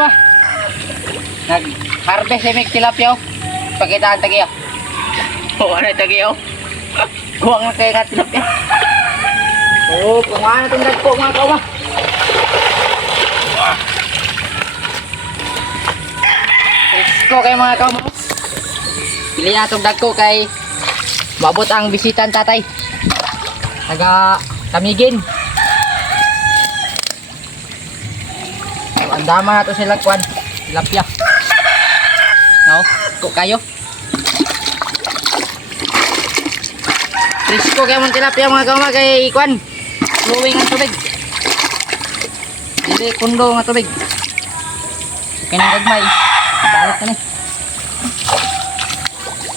kauma. Nag-harvest si Mick tilapia. Pakita ang tagiyo. Oo, ano yung tagiyo? Kuwang na kayo nga tilapia. Oo, kumain na itong dagpo mga kauma. Presko kayo mga kauma. Pili na itong dagko kay mabot ang bisitan tatay. Taga Tamigin. Ang dama na to sila kwan. Tilapia. No? Ko kayo. Presko kayo mga tilapia mga kauma kay kwan. Flowing ang tubig. Hindi kundo nga tubig. Kaya gagmay. Balik ka ni.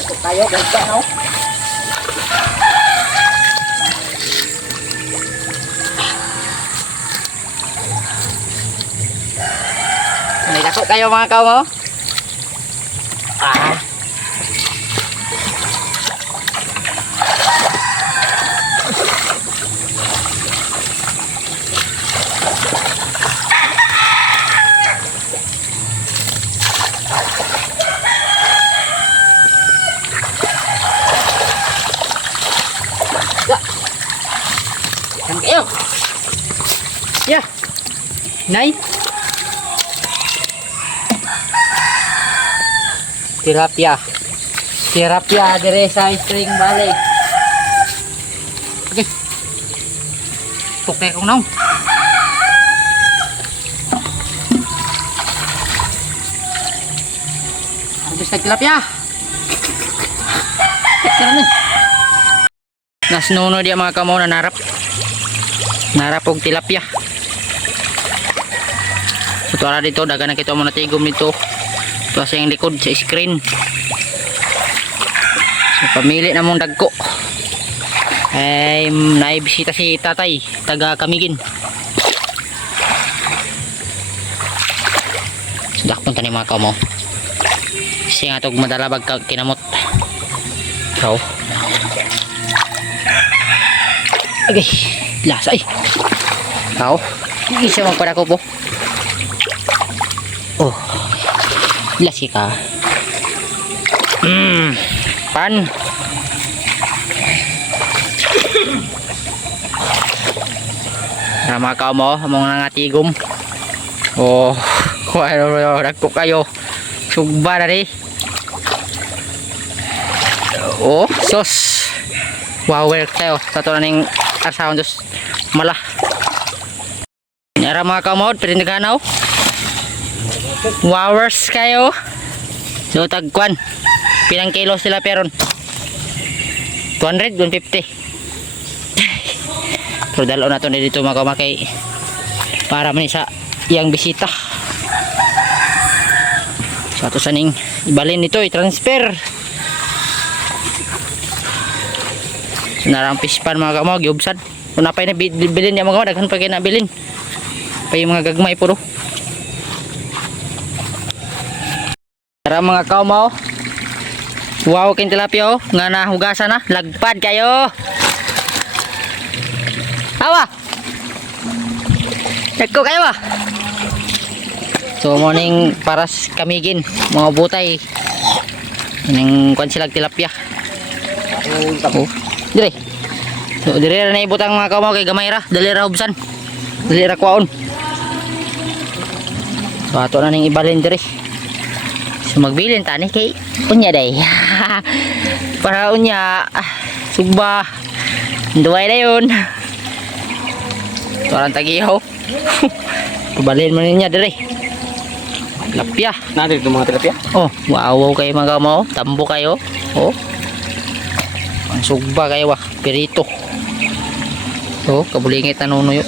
Ko kayo gagka no? May dako kayo mga kauma. oh. Ah. Ya. Yan kayo. Yeah. Nay. Tilapia. Tilapia dire sa string valley. Okay. Tukay kong naong. Ang sa tilapia. Tara na. Nas nuno dia mga kamaw na narap. Narap og tilapia. Ito ara dito dagan na kita mo natigom nito. Sa yung likod sa screen. So pamili na mong dagko. Ay naibisita si tatay taga Kamigin. Sudak punta ni mga kamaw. Siya nga tog madalabag kinamot. So, Okay, lasa ay. Kao. Hindi siya magpadako po. Oh. Lasi ka. Mmm. Pan. Nama kau mo, among nangatigom. Oh, kuha na nagko kayo. Sugba na. Oh, sos. Wow, well kayo. Tato na ning asawan dos malah. Nyara mga kamod, pirinaganaw. Wowers kayo. So tagkwan. Pilang kilo sila peron? 200, 150. Pero dalaw na to na dito mga. Para man sa iyang bisita. So ato sa ning ibalin nito, i-transfer. narang pispan mga kamo giubsad kung napay na bi- bilin niya mga kamo daghan pa kayo nabilin pa yung mga gagmay puro tara mga kamo wow kin tilapia oh nga nahugasan na lagpad kayo awa Nagko kayo ba? So morning para sa kamigin mga butay. Ning kwan silag tilapia. Oh. Dire. So dire na ibutang mga kamaw kay gamay ra, dali ra ubsan. Dali ra kwaon. So ato na ning ibalin dire. So magbilin tani kay unya day. Para unya ah, sugba. Duway na yun. Ito ang tagiyaw. Pabalin mo niya dire. Lapya. Natin itong mga tilapia. Oh, wow, wow kayo mga kamaw. Tambo kayo. Oh. Ang sugba kayo wah, pirito. Oh, kabulingit na nuno yun.